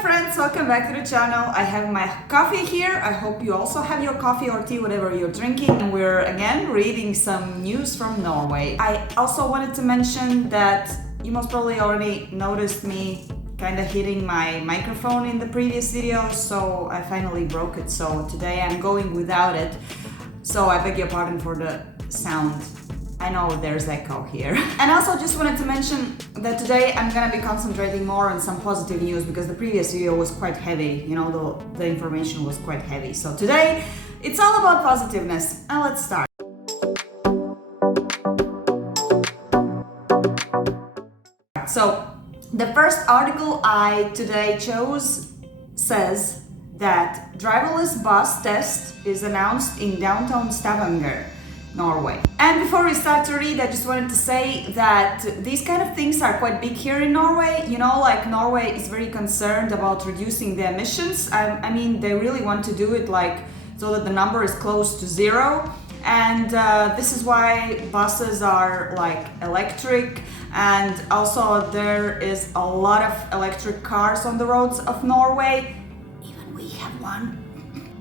friends, welcome back to the channel. I have my coffee here. I hope you also have your coffee or tea, whatever you're drinking. And we're again reading some news from Norway. I also wanted to mention that you most probably already noticed me kind of hitting my microphone in the previous video, so I finally broke it. So today I'm going without it. So I beg your pardon for the sound. I know there's echo here. And also just wanted to mention that today I'm gonna be concentrating more on some positive news because the previous video was quite heavy, you know, the information was quite heavy. So today it's all about positiveness, and let's start. So the first article I today chose says that driverless bus test is announced in downtown Stavanger, Norway. And before we start to read, I just wanted to say that these kind of things are quite big here in Norway. You know, like Norway is very concerned about reducing the emissions. I mean, they really want to do it like so that the number is close to zero. And this is why buses are like electric, and also there is a lot of electric cars on the roads of Norway. Even we have one.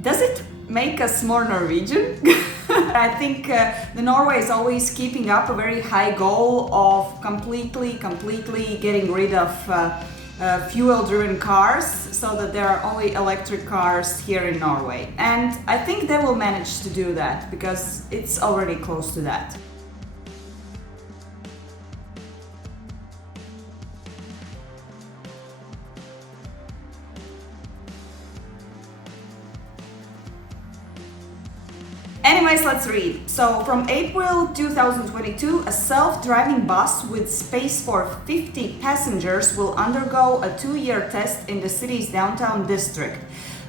Does it make us more Norwegian? I think the Norway is always keeping up a very high goal of completely getting rid of fuel-driven cars, so that there are only electric cars here in Norway. And I think they will manage to do that because it's already close to that. Anyways, let's read. So from April 2022, a self-driving bus with space for 50 passengers will undergo a 2-year test in the city's downtown district.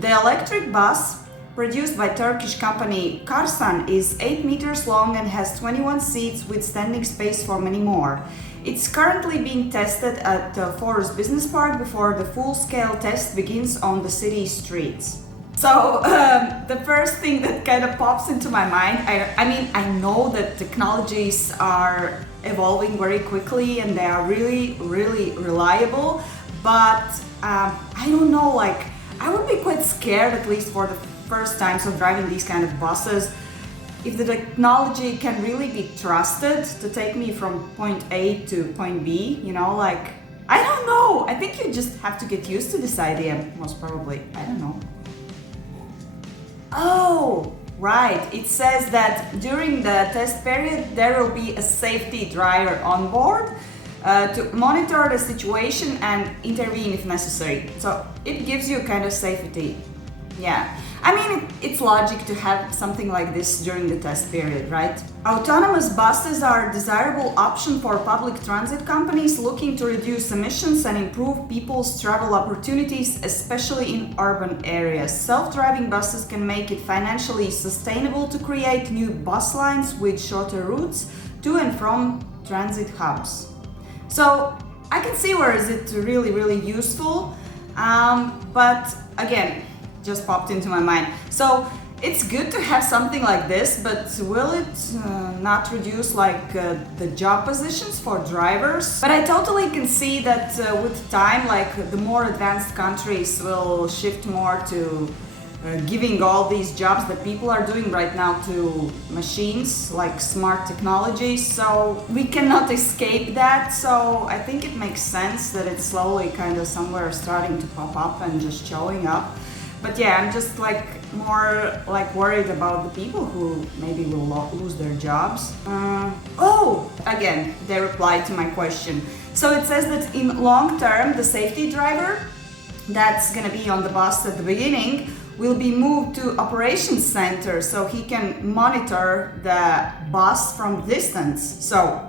The electric bus, produced by Turkish company Karsan, is 8 meters long and has 21 seats with standing space for many more. It's currently being tested at Forest Business Park before the full-scale test begins on the city streets. So the first thing that kind of pops into my mind, I mean, I know that technologies are evolving very quickly and they are really reliable, but I don't know, like I would be quite scared, at least for the first times of driving these kind of buses, if the technology can really be trusted to take me from point A to point B, you know, like, I don't know. I think you just have to get used to this idea, most probably. I don't know. Oh, right. It says that during the test period, there will be a safety driver on board to monitor the situation and intervene if necessary. So it gives you kind of safety. Yeah. I mean, it's logic to have something like this during the test period, right? Autonomous buses are a desirable option for public transit companies looking to reduce emissions and improve people's travel opportunities, especially in urban areas. Self-driving buses can make it financially sustainable to create new bus lines with shorter routes to and from transit hubs. So I can see where is it really useful, but again, just popped into my mind. So it's good to have something like this, but will it not reduce like the job positions for drivers? But I totally can see that with time, like the more advanced countries will shift more to giving all these jobs that people are doing right now to machines, like smart technologies. So we cannot escape that. So I think it makes sense that it's slowly kind of somewhere starting to pop up and just showing up. But yeah, I'm just like more like worried about the people who maybe will lose their jobs. Again, they replied to my question. So it says that in long term, the safety driver that's gonna be on the bus at the beginning will be moved to operations center so he can monitor the bus from distance. So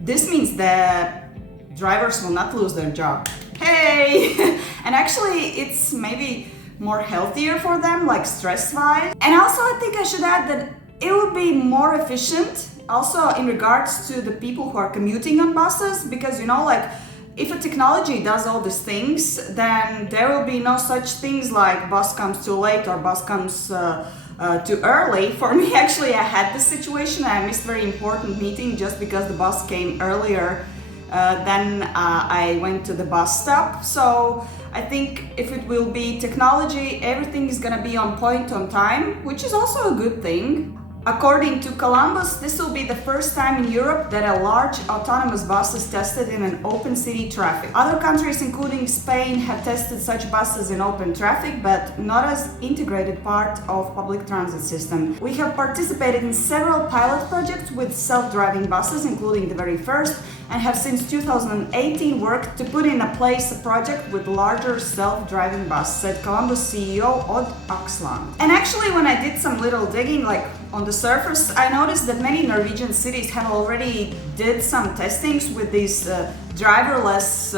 this means that drivers will not lose their job. Hey! And actually it's maybe more healthier for them, like stress-wise. And also I think I should add that it would be more efficient also in regards to the people who are commuting on buses, because you know, like if a technology does all these things, then there will be no such things like bus comes too late or bus comes too early. For me, actually, I had this situation. I missed a very important meeting just because the bus came earlier Then I went to the bus stop. So I think if it will be technology, everything is gonna be on point on time, which is also a good thing. According to Columbus, this will be the first time in Europe that a large autonomous bus is tested in an open city traffic. Other countries, including Spain, have tested such buses in open traffic, but not as integrated part of public transit system. We have participated in several pilot projects with self-driving buses, including the very first, and have since 2018 worked to put in place a project with larger self-driving bus, said Columbus CEO Odd Aksland. And actually, when I did some little digging, like on the surface, I noticed that many Norwegian cities have already did some testings with these driverless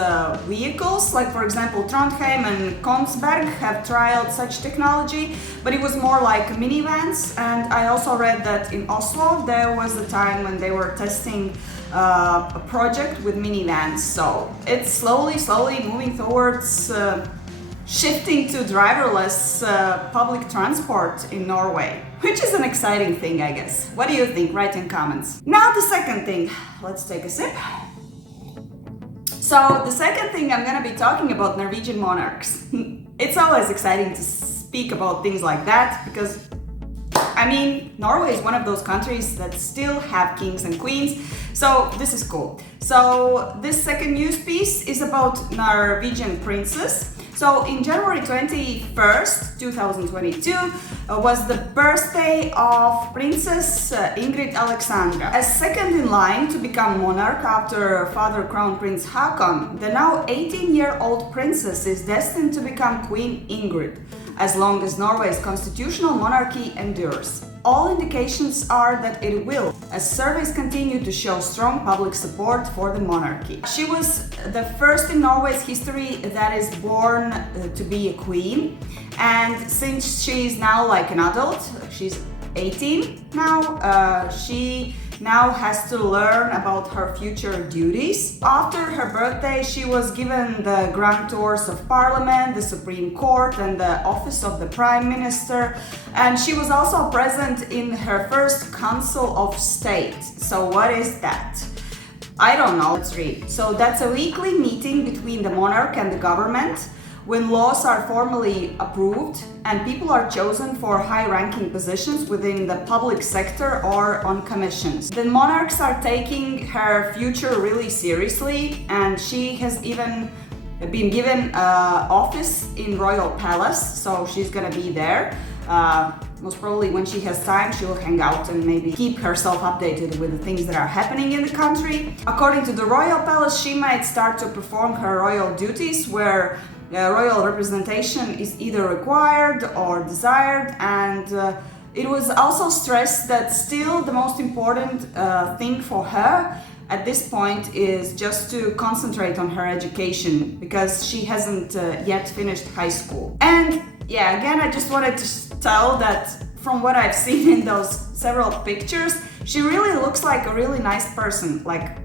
vehicles. Like for example, Trondheim and Kongsberg have trialed such technology, but it was more like minivans. And I also read that in Oslo there was a time when they were testing a project with minivans. So it's slowly moving towards shifting to driverless public transport in Norway, which is an exciting thing, I guess. What do you think? Write in comments. Now the second thing. Let's take a sip. So the second thing I'm gonna be talking about Norwegian monarchs. It's always exciting to speak about things like that because I mean, Norway is one of those countries that still have kings and queens, so this is cool. So this second news piece is about Norwegian princes. So in January 21st, 2022 was the birthday of Princess Ingrid Alexandra. As second in line to become monarch after father Crown Prince Haakon, the now 18-year-old princess is destined to become Queen Ingrid, as long as Norway's constitutional monarchy endures. All indications are that it will, as surveys continue to show strong public support for the monarchy. She was the first in Norway's history that is born to be a queen, and since she's now like an adult, she's 18 now, she now has to learn about her future duties. After her birthday, she was given the grand tours of Parliament, the Supreme Court, and the office of the Prime Minister. And she was also present in her first Council of State. So what is that? I don't know. Let's read. So that's a weekly meeting between the monarch and the government, when laws are formally approved and people are chosen for high-ranking positions within the public sector or on commissions. The monarchs are taking her future really seriously, and she has even been given office in Royal Palace, so she's gonna be there. Most probably when she has time, she will hang out and maybe keep herself updated with the things that are happening in the country. According to the Royal Palace, she might start to perform her royal duties where royal representation is either required or desired, and it was also stressed that still the most important thing for her at this point is just to concentrate on her education because she hasn't yet finished high school. And yeah, again, I just wanted to tell that from what I've seen in those several pictures, she really looks like a really nice person. Like,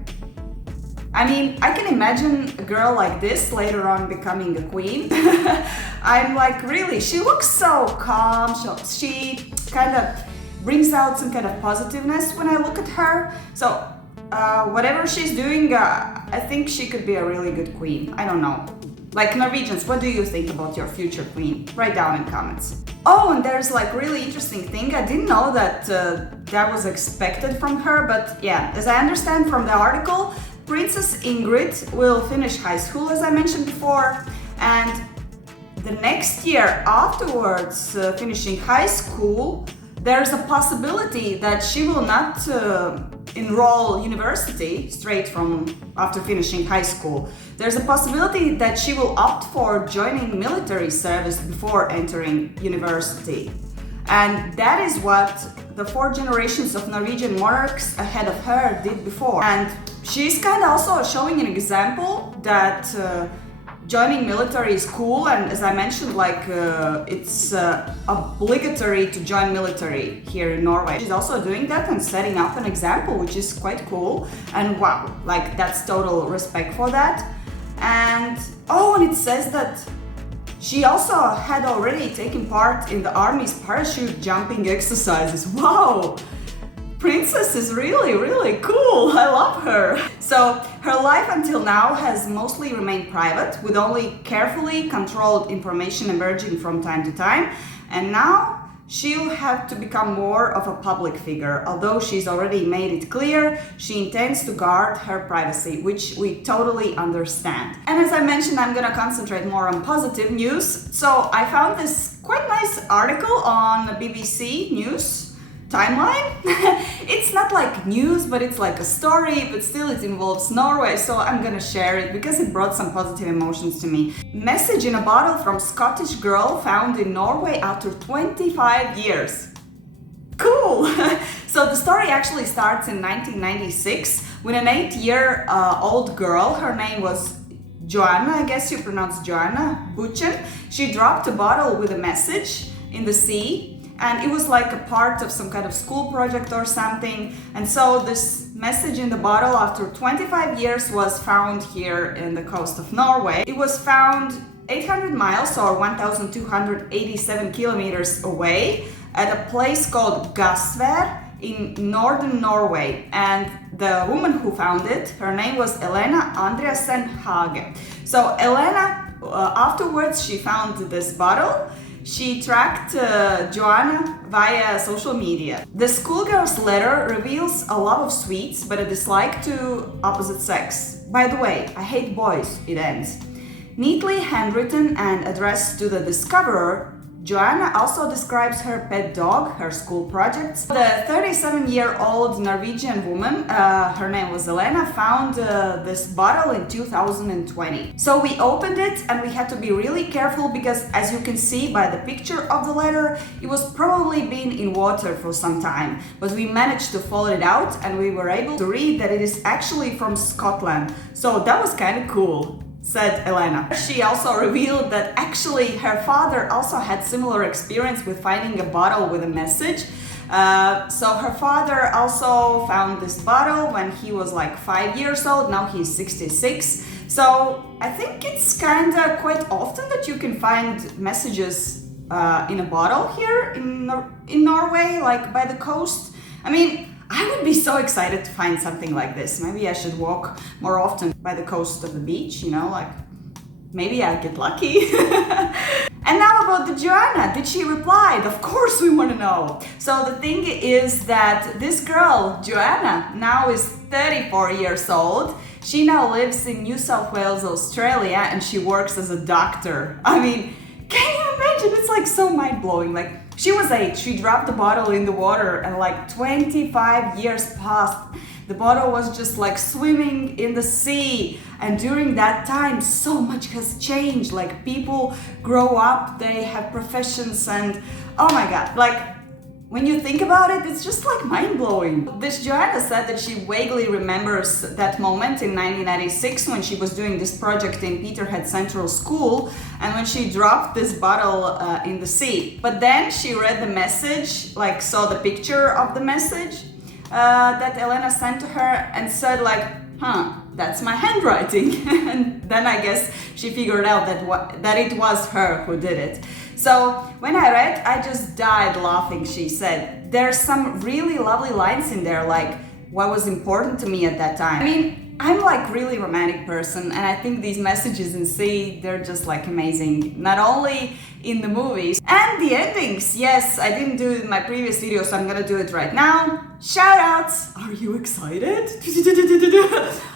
I mean, I can imagine a girl like this later on becoming a queen. I'm like, really, she looks so calm. She kind of brings out some kind of positiveness when I look at her. So whatever she's doing, I think she could be a really good queen. I don't know. Like Norwegians, what do you think about your future queen? Write down in comments. Oh, and there's like really interesting thing. I didn't know that that was expected from her, but yeah, as I understand from the article, Princess Ingrid will finish high school, as I mentioned before, and the next year afterwards, finishing high school, there's a possibility that she will not enroll university straight from after finishing high school. There's a possibility that she will opt for joining military service before entering university. And that is what the 4 generations of Norwegian monarchs ahead of her did before. And she's kind of also showing an example that joining military is cool, and as I mentioned, like it's obligatory to join military here in Norway. She's also doing that and setting up an example, which is quite cool, and wow, like that's total respect for that. And oh, and it says that she also had already taken part in the army's parachute jumping exercises. Wow! Princess is really, really cool. I love her. So Her life until now has mostly remained private, with only carefully controlled information emerging from time to time, and now she'll have to become more of a public figure, although she's already made it clear she intends to guard her privacy, which we totally understand. And as I mentioned, I'm gonna concentrate more on positive news. So I found this quite nice article on BBC News timeline. It's not like news, but it's like a story, but still it involves Norway, so I'm gonna share it because it brought some positive emotions to me. Message in a bottle from Scottish girl found in Norway after 25 years. Cool! So the story actually starts in 1996 when an 8-year-old girl, her name was Joanna, I guess you pronounce Joanna, Buchen, she dropped a bottle with a message in the sea. And it was like a part of some kind of school project or something. And so this message in the bottle after 25 years was found here in the coast of Norway. It was found 800 miles or 1,287 kilometers away at a place called Gasvær in northern Norway. And the woman who found it, her name was Elena Andreasen Hage. So Elena, afterwards she found this bottle. She tracked Joanna via social media. The schoolgirl's letter reveals a love of sweets, but a dislike to opposite sex. By the way, I hate boys, it ends. Neatly handwritten and addressed to the discoverer, Joanna also describes her pet dog, her school projects. The 37-year-old Norwegian woman, her name was Elena, found this bottle in 2020. So we opened it and we had to be really careful because, as you can see by the picture of the letter, it was probably been in water for some time. But we managed to fold it out and we were able to read that it is actually from Scotland. So that was kind of cool, said Elena. She also revealed that actually her father also had similar experience with finding a bottle with a message. So her father also found this bottle when he was like 5 years old, now he's 66. So I think it's kind of quite often that you can find messages in a bottle here in Norway, like by the coast. I mean, I would be so excited to find something like this. Maybe I should walk more often by the coast of the beach, you know, like maybe I'll get lucky. And now about the Joanna, did she reply? Of course we want to know. So the thing is that this girl, Joanna, now is 34 years old. She now lives in New South Wales, Australia, and she works as a doctor. I mean, can you imagine? It's like so mind-blowing. Like, she was 8, she dropped the bottle in the water and like 25 years passed. The bottle was just like swimming in the sea. And during that time, so much has changed. Like, people grow up, they have professions, and oh my God, like, when you think about it, it's just like mind-blowing. This Joanna said that she vaguely remembers that moment in 1996 when she was doing this project in Peterhead Central School and when she dropped this bottle in the sea. But then she read the message, like saw the picture of the message that Elena sent to her and said like, that's my handwriting. And then I guess she figured out that it was her who did it. So when I read, I just died laughing, she said. There's some really lovely lines in there, like what was important to me at that time. I mean, I'm like really romantic person, and I think these messages in sea, they're just like amazing. Not only in the movies. And the endings, yes, I didn't do it in my previous video, so I'm gonna do it right now. Shoutouts! Are you excited?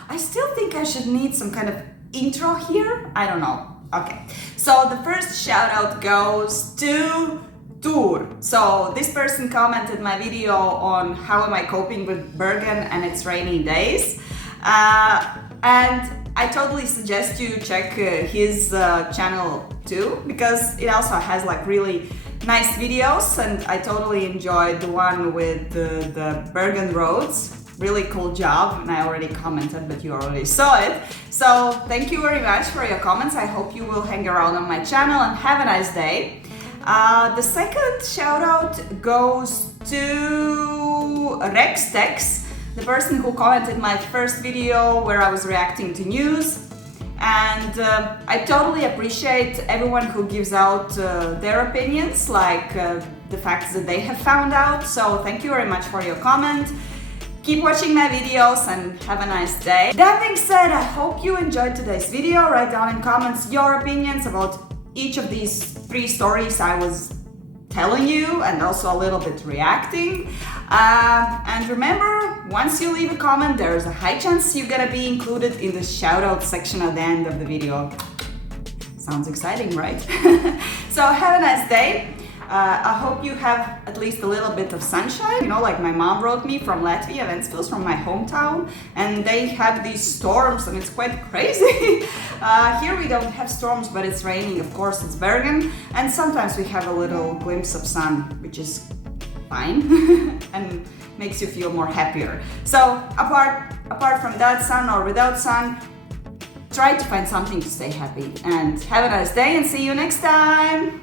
I still think I should need some kind of intro here. I don't know. Okay, so the first shout out goes to Tur. So this person commented my video on how am I coping with Bergen and its rainy days. And I totally suggest you check his channel too, because it also has like really nice videos, and I totally enjoyed the one with the Bergen roads. Really cool job, and I already commented, but you already saw it. So thank you very much for your comments. I hope you will hang around on my channel and have a nice day. The second shout out goes to Rex Tex, the person who commented my first video where I was reacting to news. And I totally appreciate everyone who gives out their opinions, like the facts that they have found out. So thank you very much for your comment. Keep watching my videos and have a nice day. That being said, I hope you enjoyed today's video. Write down in comments your opinions about each of these 3 stories I was telling you and also a little bit reacting. And remember, once you leave a comment, there's a high chance you're gonna be included in the shoutout section at the end of the video. Sounds exciting, right? So have a nice day. I hope you have at least a little bit of sunshine. You know, like my mom wrote me from Latvia, Ventspils, from my hometown, and they have these storms and it's quite crazy. Here we don't have storms, but it's raining, of course, it's Bergen, and sometimes we have a little glimpse of sun, which is fine and makes you feel more happier. So apart from that, sun or without sun, try to find something to stay happy, and have a nice day and see you next time.